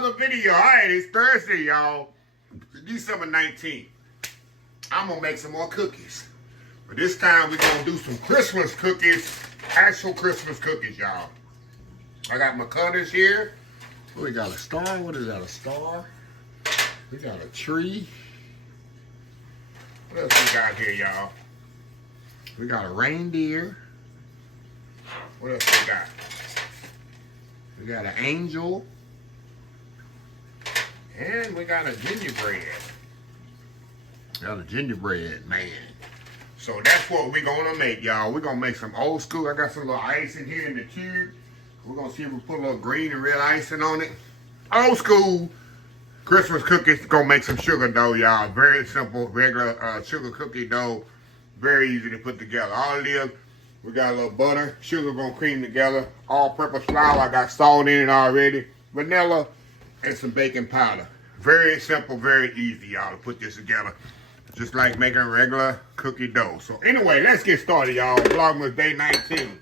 another video. All right, it's Thursday, y'all. December 19th. I'm gonna make some more cookies. But this time we're gonna do some Christmas cookies. Actual Christmas cookies, y'all. I got my cutters here. We got a star. What is that, a star? We got a tree. What else we got here, y'all? We got a reindeer. What else we got? We got an angel. And we got a gingerbread. Got a gingerbread man. So that's what we're gonna make, y'all. We're gonna make some old school. I got some little ice in here in the tube. We're gonna see if we put a little green and red icing on it. Old school Christmas cookies. Gonna make some sugar dough, y'all. Very simple, regular sugar cookie dough. Very easy to put together. All it is, we got a little butter. Sugar gonna cream together. All-purpose flour. I got salt in it already. Vanilla and some baking powder. Very simple, very easy, y'all, to put this together. Just like making a regular cookie dough. So anyway, let's get started, y'all. Vlogmas day 19.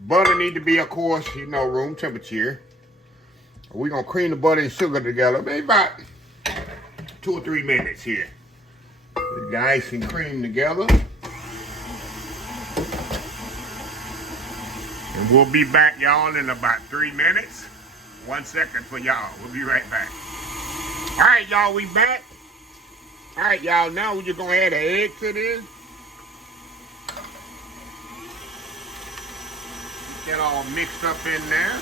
Butter need to be, of course, you know, room temperature. We're going to cream the butter and sugar together. Maybe about 2 or 3 minutes here. Put the ice and cream together. And we'll be back, y'all, in about 3 minutes. 1 second for y'all. We'll be right back. All right, y'all, we back. All right, y'all, now we're just going to add an egg to this. Get all mixed up in there.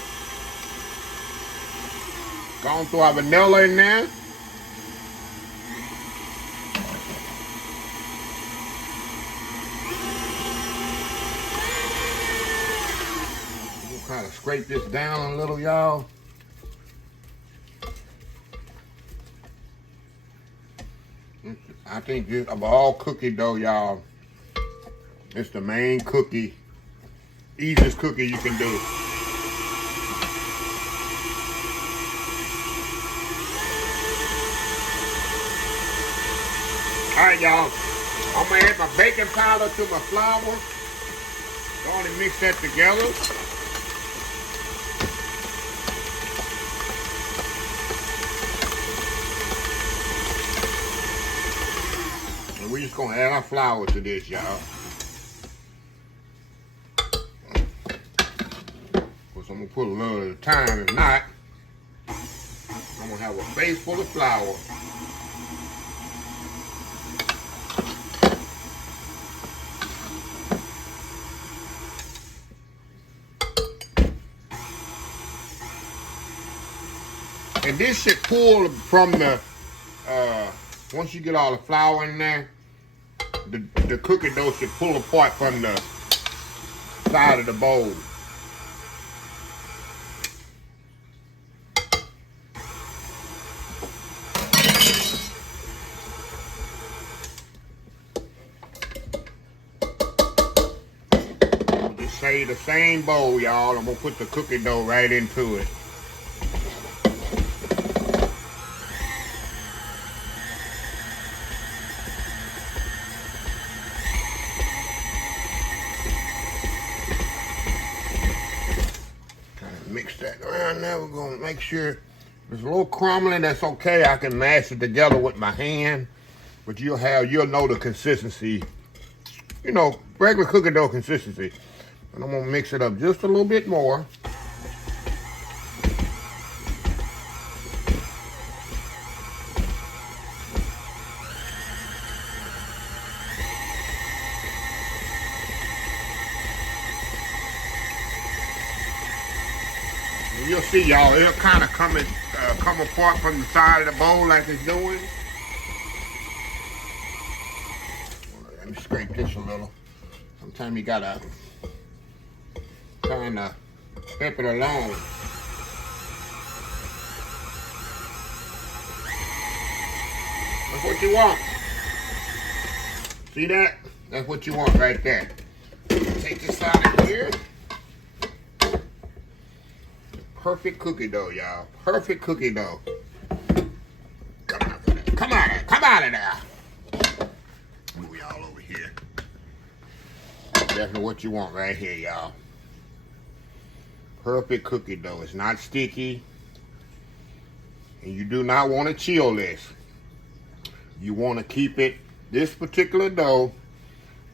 Gonna throw our vanilla in there. We'll kind of scrape this down a little, y'all. I think this, of all cookie dough, y'all, it's the main cookie, easiest cookie you can do. All right, y'all, I'm gonna add my baking powder to my flour. Go on and mix that together. We're just gonna add our flour to this, y'all. Because I'm gonna put a little at a time. If not, I'm gonna have a base full of flour. And this should pull from the, once you get all the flour in there, the cookie dough should pull apart from the side of the bowl. Just say the same bowl, y'all. I'm gonna put the cookie dough right into it. Mix that around there. We're gonna make sure it's a little crumbly. That's okay. I can mash it together with my hand, but you'll know the consistency. You know, regular cookie dough consistency. And I'm gonna mix it up just a little bit more. You'll see, y'all, it'll kind of come apart from the side of the bowl like it's doing. Let me scrape this a little. Sometimes you gotta kind of step it along. That's what you want. See that? That's what you want right there. Take this out of here. Perfect cookie dough, y'all. Perfect cookie dough. Come out of there. Come out of there. Come out of there. We all over here. Definitely what you want right here, y'all. Perfect cookie dough. It's not sticky. And you do not want to chill this. You want to keep it, this particular dough,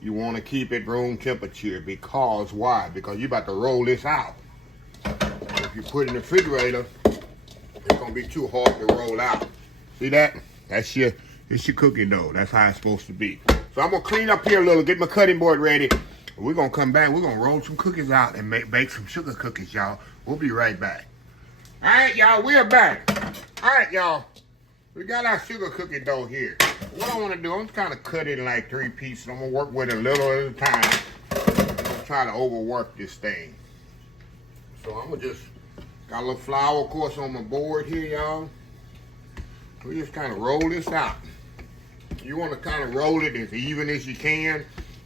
you want to keep it room temperature. Because why? Because you're about to roll this out. If you put it in the refrigerator, it's going to be too hard to roll out. See that? It's your cookie dough. That's how it's supposed to be. So I'm going to clean up here a little, get my cutting board ready. We're going to come back. We're going to roll some cookies out and bake some sugar cookies, y'all. We'll be right back. All right, y'all, we're back. All right, y'all. We got our sugar cookie dough here. What I want to do, I'm kind of cut it in like 3 pieces. I'm going to work with it a little at a time. I'm going to try to overwork this thing. So I'm going to just, got a little flour, of course, on my board here, y'all. We just kind of roll this out. You want to kind of roll it as even as you can.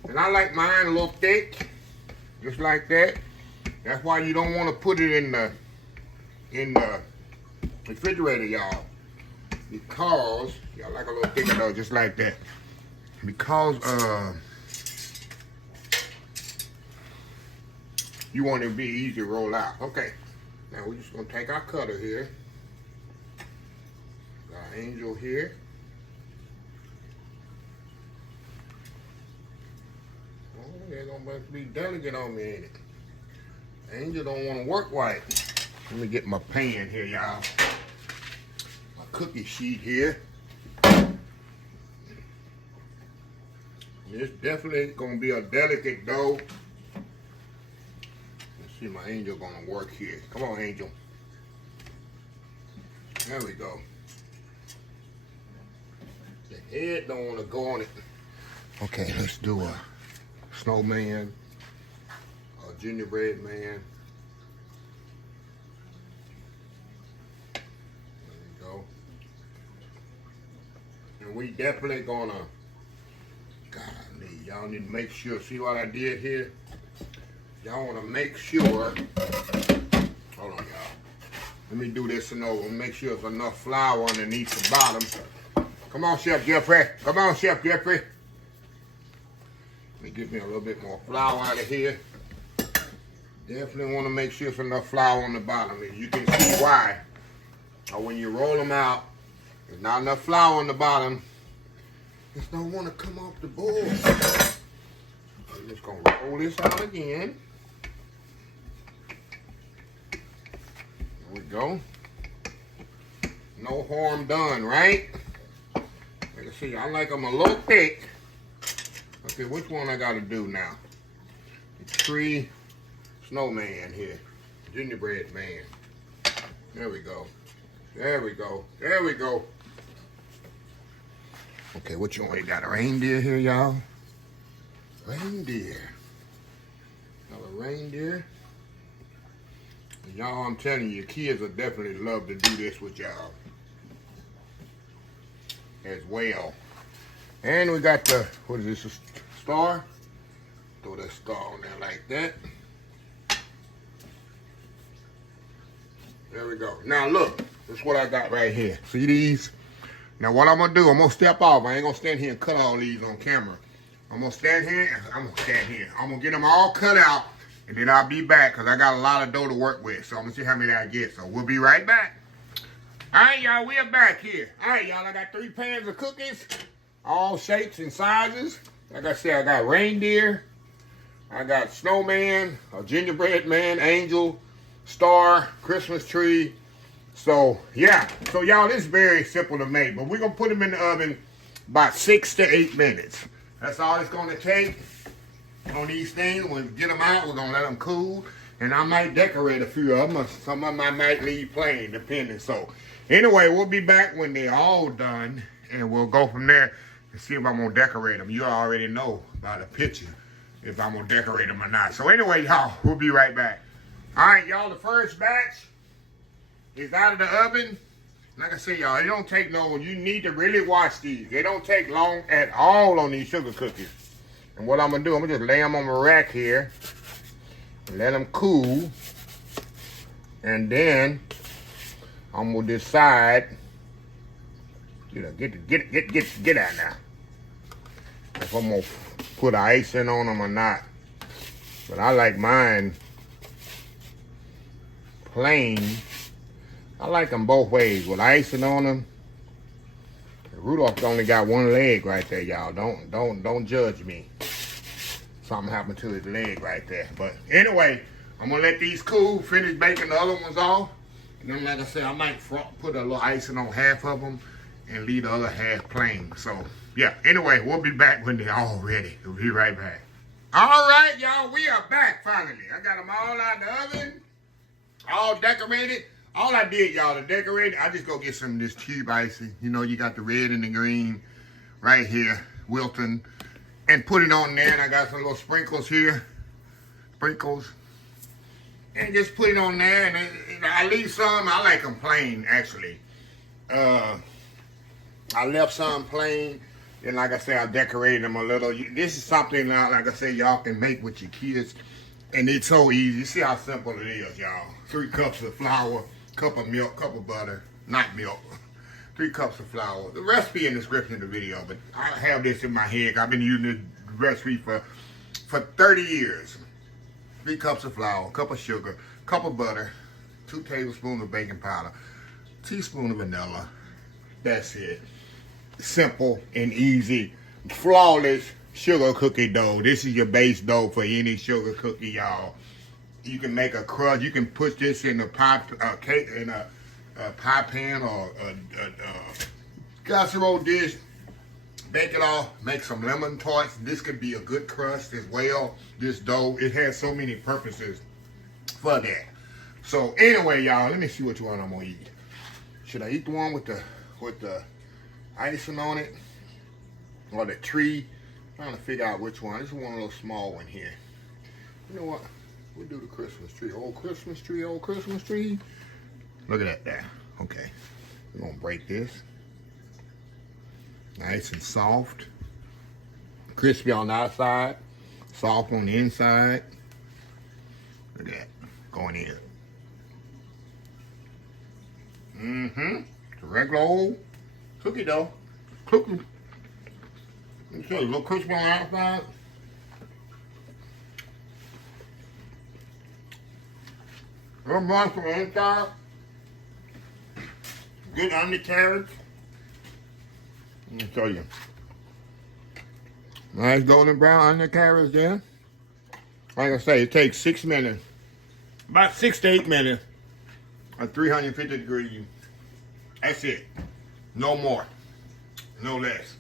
And I like mine a little thick, just like that. That's why you don't want to put it in the refrigerator, y'all. Because, y'all like a little thicker though, just like that. Because you want it to be easy to roll out. Okay, now we're just gonna take our cutter here. Got our angel here. Oh, they're gonna be delicate on me, ain't it? Angel don't want to work right. Let me get my pan here, y'all. My cookie sheet here. It's definitely gonna be a delicate dough. Let's see, my angel gonna work here. Come on, angel. There we go. The head don't want to go on it. Okay, let's do a snowman, a gingerbread man. There we go. And we definitely gonna, golly, y'all need to make sure, see what I did here? Y'all wanna make sure, hold on y'all. Let me do this and over, make sure there's enough flour underneath the bottom. Come on, Chef Jeffrey. Come on, Chef Jeffrey. Let me get me a little bit more flour out of here. Definitely want to make sure there's enough flour on the bottom. You can see why. Or when you roll them out, there's not enough flour on the bottom. Just don't want to come off the board. I'm just going to roll this out again. There we go. No harm done, right? Like I see, I like them a little thick. Okay, which one I got to do now? The tree snowman here. Gingerbread man. There we go. There we go. There we go. Okay, what you want? You got a reindeer here, y'all? Reindeer. Got a reindeer. Y'all, I'm telling you, kids will definitely love to do this with y'all as well. And we got the, what is this, a star? Throw that star on there like that. There we go. Now look, this is what I got right here. See these? Now what I'm gonna do, I'm gonna step off. I ain't gonna stand here and cut all these on camera. I'm gonna stand here, I'm gonna get them all cut out, and then I'll be back, because I got a lot of dough to work with. So I'm gonna see how many I get. So we'll be right back. All right, y'all, we're back here. All right, y'all, I got 3 pans of cookies, all shapes and sizes. Like I said, I got reindeer, I got snowman, a gingerbread man, angel, star, Christmas tree. So, yeah. So, y'all, this is very simple to make, but we're going to put them in the oven about 6 to 8 minutes. That's all it's going to take on these things. When we get them out, we're going to let them cool, and I might decorate a few of them. Some of them I might leave plain, depending. So, anyway, we'll be back when they're all done, and we'll go from there and see if I'm going to decorate them. You already know by the picture if I'm going to decorate them or not. So, anyway, y'all, we'll be right back. All right, y'all, the first batch is out of the oven. Like I said, y'all, it don't take no, you need to really watch these. They don't take long at all on these sugar cookies. And what I'm going to do, I'm going to just lay them on my rack here and let them cool. And then I'm going to decide, you know, get out now. If I'm going to put icing on them or not. But I like mine plain. I like them both ways with icing on them. Rudolph only got one leg right there, y'all. Don't judge me. Something happened to his leg right there. But anyway, I'm gonna let these cool, finish baking the other ones off. And then like I said, I might put a little icing on half of them and leave the other half plain. So yeah, anyway, we'll be back when they're all ready. We'll be right back. All right, y'all, we are back finally. I got them all out of the oven, all decorated. All I did, y'all, to decorate, I just go get some of this cube icing. You know, you got the red and the green right here, Wilton, and put it on there. And I got some little sprinkles here, and just put it on there. And I leave some. I like them plain, actually. I left some plain. And like I said, I decorated them a little. This is something, like I said, y'all can make with your kids. And it's so easy. You see how simple it is, y'all. 3 cups of flour, cup of milk, cup of butter. Not milk. 3 cups of flour. The recipe in the description of the video. But I have this in my head. I've been using this recipe for 30 years. 3 cups of flour, cup of sugar, cup of butter, 2 tablespoons of baking powder, teaspoon of vanilla. That's it. Simple and easy. Flawless sugar cookie dough. This is your base dough for any sugar cookie, y'all. You can make a crust. You can put this in a pie cake in a pie pan or a casserole dish. Bake it off. Make some lemon tarts. This could be a good crust as well. This dough, it has so many purposes for that. So anyway, y'all, let me see which one I'm gonna eat. Should I eat the one with the icing on it, or the tree? Trying to figure out which one. This is one little small one here. You know what? We'll do the Christmas tree. Old Christmas tree, old Christmas tree. Look at that there. Okay. We're going to break this. Nice and soft. Crispy on the outside. Soft on the inside. Look at that. Going in. It's a regular old cookie dough. Cookie. Let me show you, a little crispy on the outside. A little moist on the inside. Good undercarriage. Let me show you. Nice golden brown undercarriage there. Like I say, it takes 6 minutes. About 6 to 8 minutes at 350 degrees. That's it. No more. No less.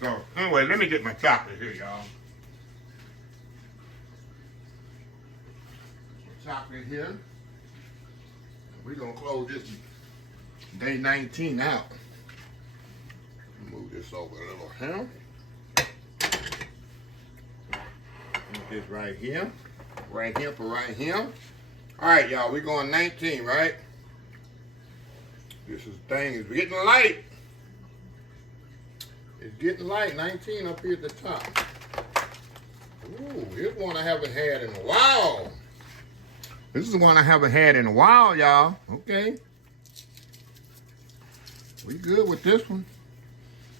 So, anyway, let me get my chocolate here, y'all. Chocolate here. We're going to close this day 19 out. Move this over a little here. Put this right here. Right here for right here. All right, y'all, we're going 19, right? This is the thing. It's getting light. It's getting light. 19 up here at the top. Ooh, here's one I haven't had in a while. This is one I haven't had in a while, y'all. Okay. We good with this one.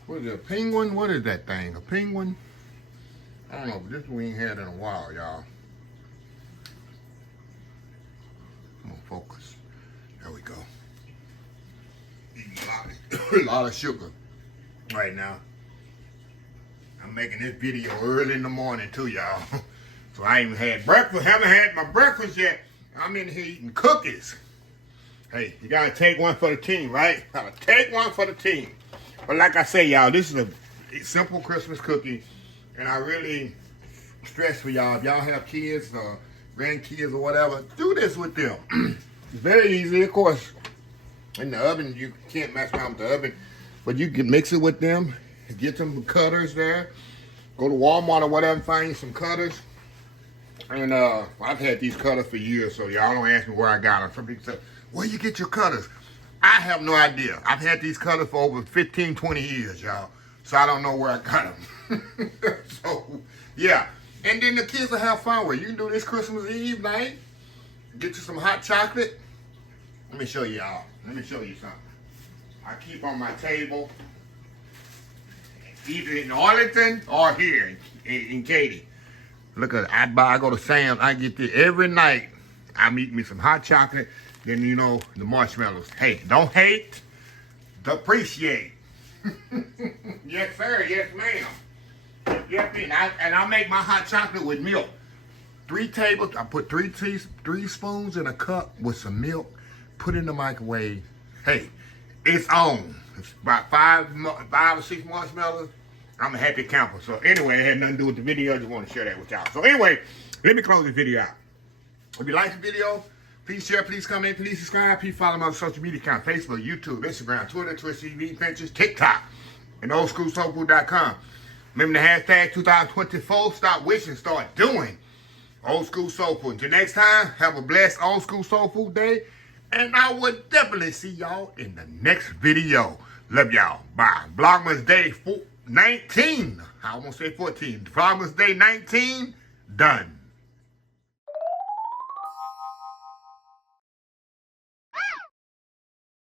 What is it, a penguin? What is that thing? A penguin? I don't know, but this one we ain't had in a while, y'all. Come on, focus. There we go. Eating a lot of sugar right now. I'm making this video early in the morning too, y'all. So I ain't even had breakfast. Haven't had my breakfast yet. I'm in here eating cookies. Hey, you gotta take one for the team, right? Gotta take one for the team. But like I say, y'all, this is a simple Christmas cookie. And I really stress for y'all, if y'all have kids or grandkids or whatever, do this with them. It's very easy, of course. In the oven, you can't mess around with the oven. But you can mix it with them. Get some cutters there. Go to Walmart or whatever, find some cutters. And I've had these cutters for years, so y'all don't ask me where I got them. Some people say, where you get your cutters? I have no idea. I've had these cutters for over 15, 20 years, y'all. So I don't know where I got them. So, yeah. And then the kids will have fun with it. You can do this Christmas Eve night. Get you some hot chocolate. Let me show you, y'all. Let me show you something. I keep on my table, either in Arlington or here in Katy. Look at it. I go to Sam's. I get this every night. I'm eating me some hot chocolate. Then you know the marshmallows. Hey, don't hate, appreciate. Yes, sir. Yes, ma'am. Yes, ma'am. And I make my hot chocolate with milk. I put three spoons in a cup with some milk. Put in the microwave. Hey, it's on. It's about five or six marshmallows. I'm a happy camper. So anyway, it had nothing to do with the video. I just want to share that with y'all. So anyway, let me close this video out. If you like the video, please share, please comment, please subscribe, please follow my social media account, Facebook, YouTube, Instagram, Twitter, Twitch TV, Pinterest, TikTok, and oldschoolsoulfood.com. Remember the hashtag 2024, stop wishing, start doing. Old School Soul Food. Until next time, have a blessed Old School Soul Food day. And I will definitely see y'all in the next video. Love y'all. Bye. Vlogmas Day 19. I almost say 14. Vlogmas Day 19. Done.